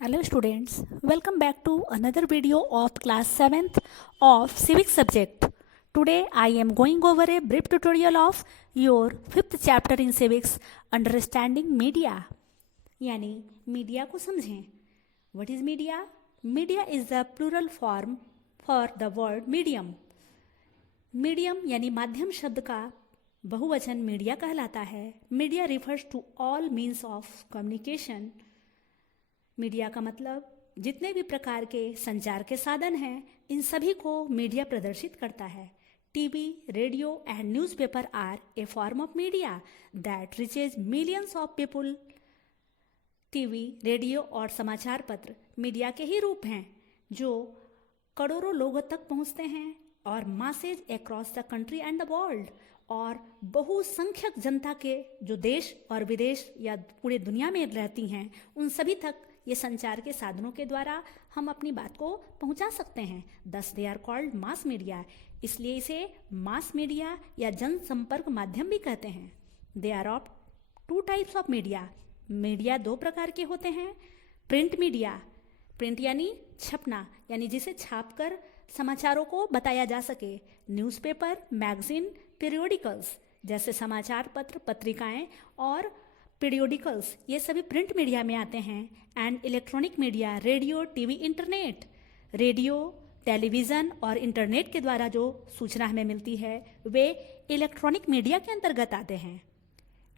Hello students, welcome back to another video of class 7th of civics subject. Today I am going over a brief tutorial of your 5th chapter in civics, understanding media. यानी media को समझें. What is media? Media is the plural form for the word medium. Medium यानी माध्यम शब्द का बहुवचन media कहलाता है. Media refers to all means of communication. Media का मतलब जितने भी प्रकार के संचार के साधन हैं, इन सभी को मीडिया प्रदर्शित करता है. TV, radio and newspaper are a form of media that reaches millions of people. TV, radio और समाचार पत्र मीडिया के ही रूप हैं जो करोड़ों लोगों तक पहुंचते हैं और masses across the country and the world, और बहुसंख्यक जनता के जो देश और विदेश या पूरे दुनिया में रहती हैं, उन सभी तक ये संचार के साधनों के द्वारा हम अपनी बात को पहुंचा सकते हैं. Thus they are called mass media. इसलिए इसे मास मीडिया या जनसंपर्क माध्यम भी कहते हैं. They are of two types of media. Media दो प्रकार के होते हैं. प्रिंट मीडिया, प्रिंट यानी छपना, यानी जिसे छापकर समाचारों को बताया जा सके. न्यूज़पेपर, मैगजीन, पीरियोडिकल्स जैसे समाचार पत्र, पत्रिकाएं और पीरियोडिकल्स, ये सभी प्रिंट मीडिया में आते हैं. And electronic media, radio, TV, internet. Radio, television और इंटरनेट के द्वारा जो सूचना हमें मिलती है वे इलेक्ट्रॉनिक मीडिया के अंतर्गत आते हैं.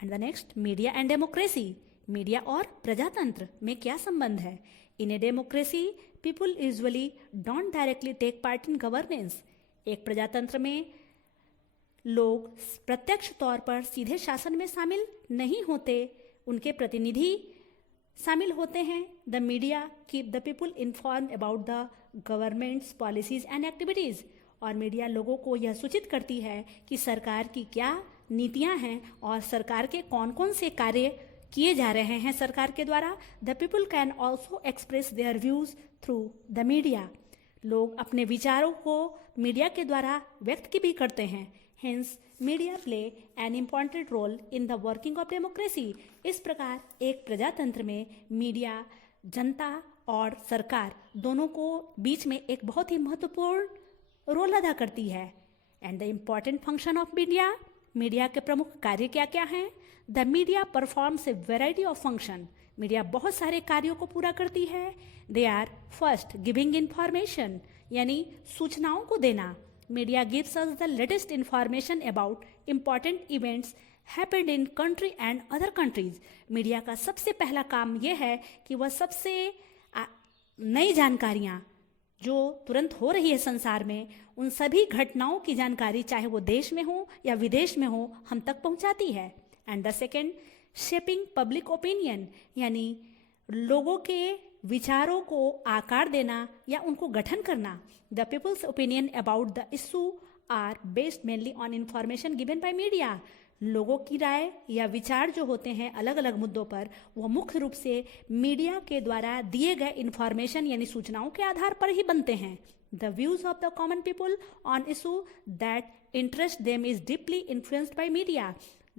And the next, media and democracy. Media और प्रजातंत्र में क्या संबंध है? In a democracy people usually don't directly take part in governance. एक प्रजातंत्र में लोग प्रत्यक्ष तौर पर सीधे शासन में शामिल नहीं होते, उनके प्रतिनिधि शामिल होते हैं. The media keep the people inform about the governments policies and activities. और मीडिया लोगों को यह सूचित करती है कि सरकार की क्या नीतियां हैं और सरकार के कौन कौन से कार्य किए जा रहे हैं सरकार के द्वारा. The people can also express their views through the media. लोग अपने विचारों को मीडिया के द्वारा व्यक्त भी करते हैं. Hence, media play an important role in the working of democracy. इस प्रकार एक प्रजातंत्र में मीडिया जनता और सरकार दोनों को बीच में एक बहुत ही महत्वपूर्ण रोल अदा करती है. And the important function of media. Media के प्रमुख कार्य क्या क्या हैं? The media performs a variety of function. Media बहुत सारे कार्यों को पूरा करती है. They are first giving information, यानी सूचनाओं को देना. Media gives us the latest information about important events happened in country and other countries. Media का सबसे पहला काम यह है कि वह सबसे नई जानकारियाँ जो तुरंत हो रही है संसार में, उन सभी घटनाओं की जानकारी, चाहे वो देश में हो या विदेश में हो, हम तक पहुँचाती है. And the second, shaping public opinion, यानी लोगों के विचारों को आकार देना या उनको गठन करना. The people's opinion about the issue are based mainly on information given by media. लोगों की राय या विचार जो होते हैं अलग अलग मुद्दों पर, वह मुख्य रूप से मीडिया के द्वारा दिए गए इंफॉर्मेशन यानी सूचनाओं के आधार पर ही बनते हैं. The views of the common people on issue that interest them is deeply influenced by media.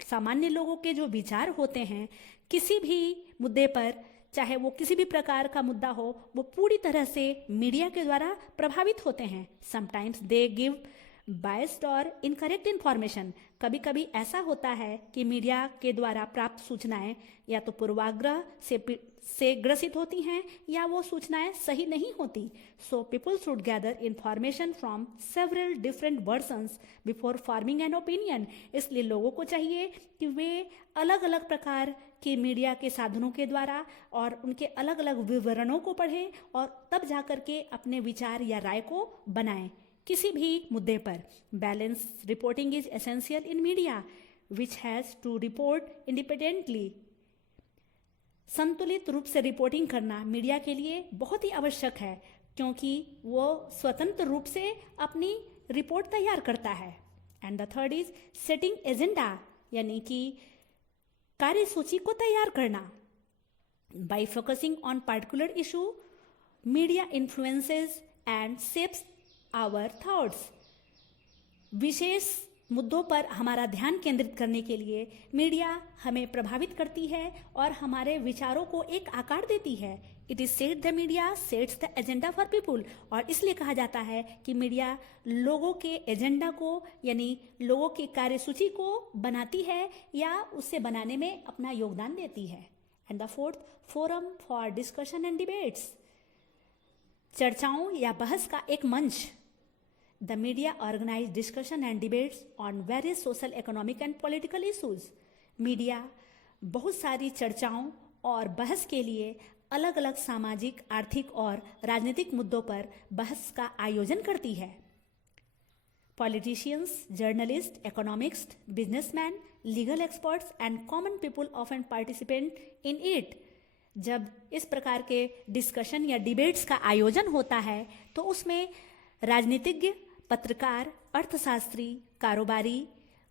सामान्य लोगों के जो विचार होते हैं किसी भी मुद्दे पर, चाहे वो किसी भी प्रकार का मुद्दा हो, वो पूरी तरह से मीडिया के द्वारा प्रभावित होते हैं. समटाइम्स दे गिव बायस्ड और इनकरेक्ट इन्फॉर्मेशन. कभी कभी ऐसा होता है कि मीडिया के द्वारा प्राप्त सूचनाएं या तो पूर्वाग्रह से ग्रसित होती हैं या वो सूचनाएं सही नहीं होती. So people should gather information from several different versions before forming an opinion. इसलिए लोगों को चाहिए कि वे अलग अलग प्रकार के मीडिया के साधनों के द्वारा और उनके अलग अलग विवरणों को पढ़ें और तब जाकर के अपने विचार या राय को बनाएं किसी भी मुद्दे पर. Balance reporting is essential in media which has to report independently. संतुलित रूप से रिपोर्टिंग करना मीडिया के लिए बहुत ही आवश्यक है, क्योंकि वो स्वतंत्र रूप से अपनी रिपोर्ट तैयार करता है. And the third is setting agenda, यानी कि कार्यसूची को तैयार करना. By focusing on particular issue media influences and shapes our thoughts. विशेष मुद्दों पर हमारा ध्यान केंद्रित करने के लिए मीडिया हमें प्रभावित करती है और हमारे विचारों को एक आकार देती है। It is said the media sets the agenda for people, और इसलिए कहा जाता है कि मीडिया लोगों के एजेंडा को यानी लोगों की कार्यसूची को बनाती है या उससे बनाने में अपना योगदान देती है। And the fourth, forum for discussion and debates, चर्चाओं या बहस का एक मंच। The media organize discussion and debates on various social, economic and political issues. Media बहुत सारी चर्चाओं और बहस के लिए अलग अलग सामाजिक, आर्थिक और राजनीतिक मुद्दों पर बहस का आयोजन करती है। Politicians, journalists, economists, businessmen, legal experts and common people often participate in it. जब इस प्रकार के डिस्कशन या डिबेट्स का आयोजन होता है तो उसमें राजनीतिज्ञ, पत्रकार, अर्थशास्त्री, कारोबारी,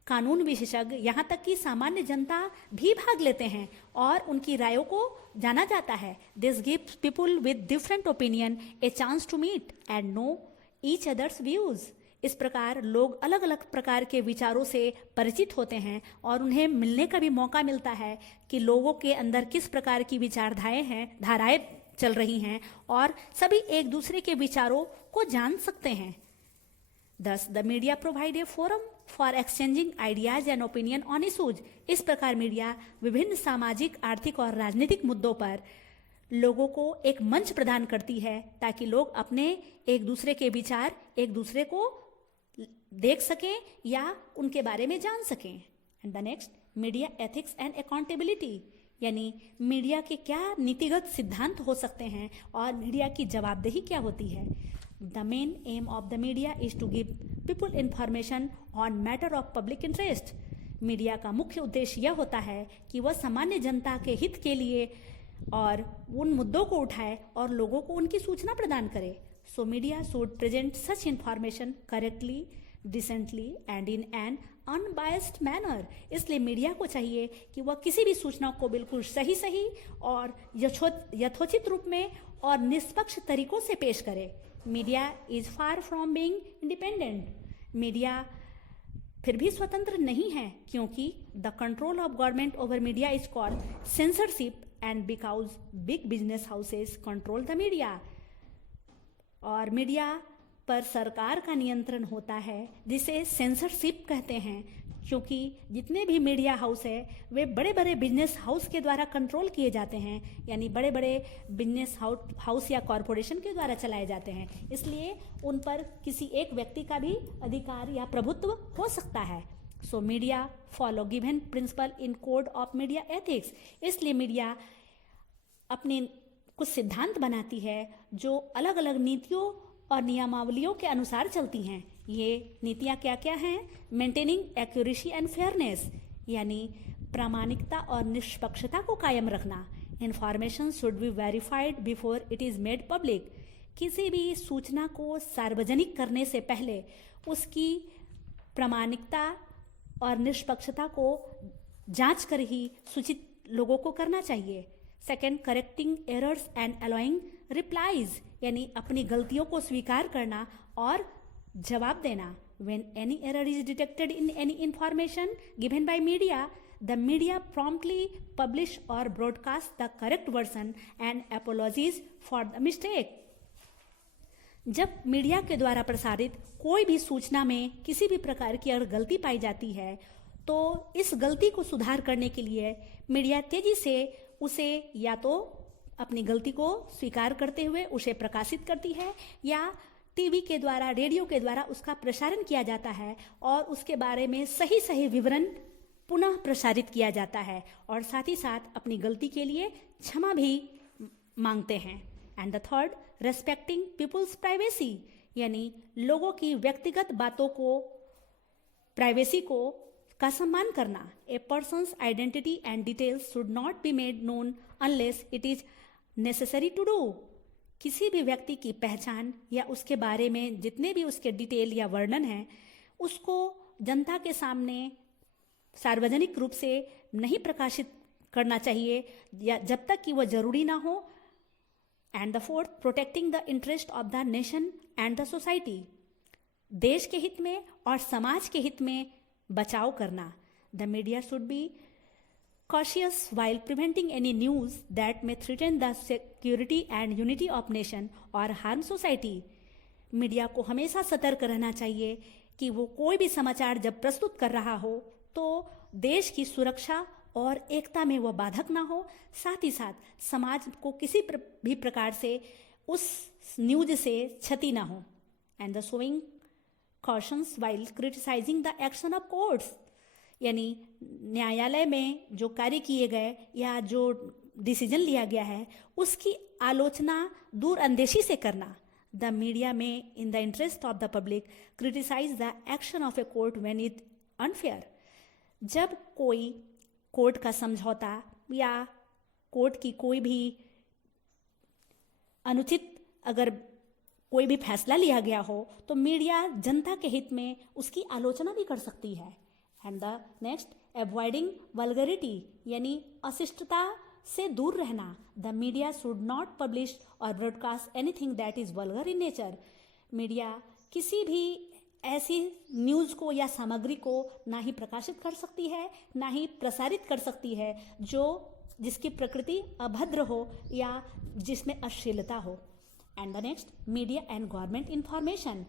कानून विशेषज्ञ, यहाँ तक कि सामान्य जनता भी भाग लेते हैं और उनकी रायों को जाना जाता है। This gives people with different opinion a chance to meet and know each others views. इस प्रकार लोग अलग अलग प्रकार के विचारों से परिचित होते हैं और उन्हें मिलने का भी मौका मिलता है कि लोगों के अंदर किस प्रकार की धाराएं चल रही हैं और सभी एक दूसरे के विचारों को जान सकते हैं। Thus, the media provide a forum for exchanging ideas and opinion on issues. इस प्रकार मीडिया विभिन्न सामाजिक, आर्थिक और राजनीतिक मुद्दों पर लोगों को एक मंच प्रदान करती है ताकि लोग अपने एक दूसरे के विचार एक दूसरे को देख सकें या उनके बारे में जान सकें। And the next, media ethics and accountability, यानी मीडिया के क्या नीतिगत सिद्धांत हो सकते हैं और मीडिया की जवाबदेही क्या होती है। The main aim of the media is to give people information on matter of public interest. Media का मुख्य उद्देश्य यह होता है कि वह सामान्य जनता के हित के लिए और उन मुद्दों को उठाए और लोगों को उनकी सूचना प्रदान करे। So media should present such information correctly, decently and in an unbiased manner. इसलिए मीडिया को चाहिए कि वह किसी भी सूचना को बिल्कुल सही और यथोचित रूप में और निष्पक्ष तरीकों से पेश करे। Media is far from being independent, media फिर भी स्वतंत्र नहीं है क्योंकि the control of government over media is called censorship and because big business houses control the media. और मीडिया पर सरकार का नियंत्रण होता है जिसे सेंसरशिप कहते हैं, क्योंकि जितने भी मीडिया हाउस है वे बड़े बड़े बिजनेस हाउस के द्वारा कंट्रोल किए जाते हैं, यानी बड़े बड़े बिजनेस हाउस या कॉरपोरेशन के द्वारा चलाए जाते हैं। इसलिए उन पर किसी एक व्यक्ति का भी अधिकार या प्रभुत्व हो सकता है। So media follow given principle in code of media ethics, इसलिए मीडिया अपने कुछ सिद्धांत बनाती है जो अलग अलग नीतियों और नियमावलियों के अनुसार चलती हैं। ये नीतियाँ क्या क्या हैं? मेंटेनिंग एक्यूरेसी एंड फेयरनेस, यानी प्रामाणिकता और निष्पक्षता को कायम रखना। Information should be verified before it is made public, किसी भी सूचना को सार्वजनिक करने से पहले उसकी प्रामाणिकता और निष्पक्षता को जांच कर ही सूचित लोगों को करना चाहिए। Second, correcting errors and allowing replies, यानी अपनी गलतियों को स्वीकार करना और जवाब देना। When any error is detected in any information given by media, the media promptly publish or broadcast the correct version and apologies for the mistake. जब मीडिया के द्वारा प्रसारित कोई भी सूचना में किसी भी प्रकार की अगर गलती पाई जाती है तो इस गलती को सुधार करने के लिए मीडिया तेजी से उसे या तो अपनी गलती को स्वीकार करते हुए उसे प्रकाशित करती है या टीवी के द्वारा, रेडियो के द्वारा उसका प्रसारण किया जाता है और उसके बारे में सही सही विवरण पुनः प्रसारित किया जाता है और साथ ही साथ अपनी गलती के लिए क्षमा भी मांगते हैं। And the third, respecting people's privacy, यानी लोगों की व्यक्तिगत बातों को, प्राइवेसी को का सम्मान करना। A person's identity and details should not be made known unless it is necessary to do. किसी भी व्यक्ति की पहचान या उसके बारे में जितने भी उसके डिटेल या वर्णन हैं उसको जनता के सामने सार्वजनिक रूप से नहीं प्रकाशित करना चाहिए या जब तक कि वह जरूरी ना हो। And the fourth, protecting the interest of the nation and the society, देश के हित में और समाज के हित में बचाव करना। The media should be cautious while preventing any news that may threaten the security and unity of nation or harm society. Media को हमेशा सतर्क रहना चाहिए कि वो कोई भी समाचार जब प्रस्तुत कर रहा हो तो देश की सुरक्षा और एकता में वह बाधक ना हो, साथ ही साथ समाज को किसी भी प्रकार से उस न्यूज से क्षति ना हो। And the showing cautions while criticising the action of courts, यानी न्यायालय में जो कार्य किए गए या जो डिसीजन लिया गया है उसकी आलोचना दूर अंदेशी से करना। The media may in the interest of the public criticise the action of a court when it unfair. जब कोई कोर्ट का समझौता या कोर्ट की कोई भी अनुचित अगर कोई भी फैसला लिया गया हो तो मीडिया जनता के हित में उसकी आलोचना भी कर सकती है। And the next, avoiding vulgarity, यानी अशिष्टता से दूर रहना। The media should not publish और broadcast anything that is vulgar in nature. Media किसी भी ऐसी न्यूज़ को या सामग्री को ना ही प्रकाशित कर सकती है ना ही प्रसारित कर सकती है जिसकी प्रकृति अभद्र हो या जिसमें अश्लीलता हो। And the next, media and government information.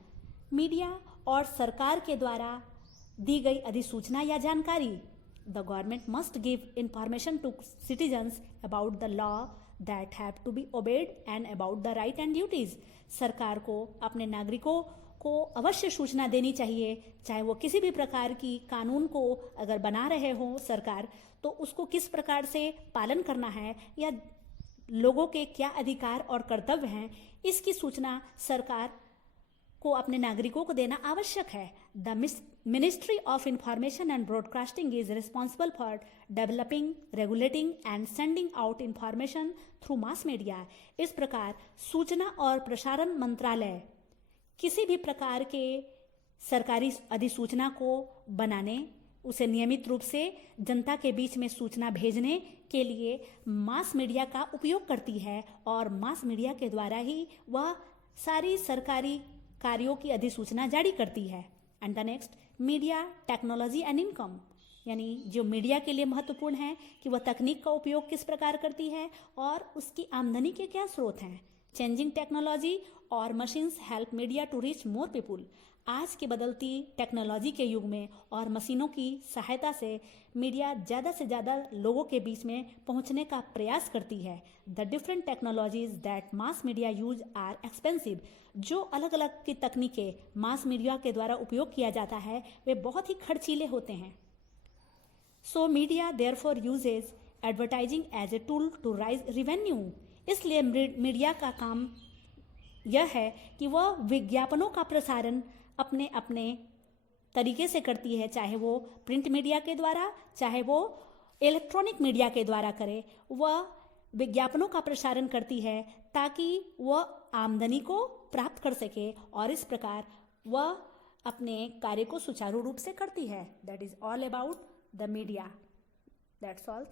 Media और सरकार के द्वारा दी गई अधिसूचना या जानकारी। The government must give information to citizens about the law that have to be obeyed and about the right and duties. सरकार को अपने नागरिकों को अवश्य सूचना देनी चाहिए, चाहे वो किसी भी प्रकार की कानून को अगर बना रहे हो सरकार तो उसको किस प्रकार से पालन करना है या लोगों के क्या अधिकार और कर्तव्य हैं, इसकी सूचना सरकार को अपने नागरिकों को देना आवश्यक है। The ministry of information and broadcasting is responsible for developing, regulating and sending out information through mass media. इस प्रकार सूचना और प्रसारण मंत्रालय किसी भी प्रकार के सरकारी अधिसूचना को बनाने, उसे नियमित रूप से जनता के बीच में सूचना भेजने के लिए मास मीडिया का उपयोग करती है और मास मीडिया के द्वारा ही वह सारी सरकारी कार्यों की अधिसूचना जारी करती है। And the next, media, technology and income, यानी जो मीडिया के लिए महत्वपूर्ण है कि वह तकनीक का उपयोग किस प्रकार करती है और उसकी आमदनी के क्या स्रोत हैं। चेंजिंग टेक्नोलॉजी और machines help media to reach more people. आज की बदलती टेक्नोलॉजी के युग में और मशीनों की सहायता से मीडिया ज़्यादा से ज़्यादा लोगों के बीच में पहुंचने का प्रयास करती है। The different technologies that mass media use are expensive. जो अलग अलग की तकनीकें मास मीडिया के द्वारा उपयोग किया जाता है वे बहुत ही खर्चीले होते हैं। So media therefore uses advertising as a tool to rise revenue. इसलिए मीडिया का काम यह है कि वह विज्ञापनों का प्रसारण अपने अपने तरीके से करती है, चाहे वो प्रिंट मीडिया के द्वारा चाहे वो इलेक्ट्रॉनिक मीडिया के द्वारा करे। वह विज्ञापनों का प्रसारण करती है ताकि वह आमदनी को प्राप्त कर सके और इस प्रकार वह अपने कार्य को सुचारू रूप से करती है। That is all about the media. That's all.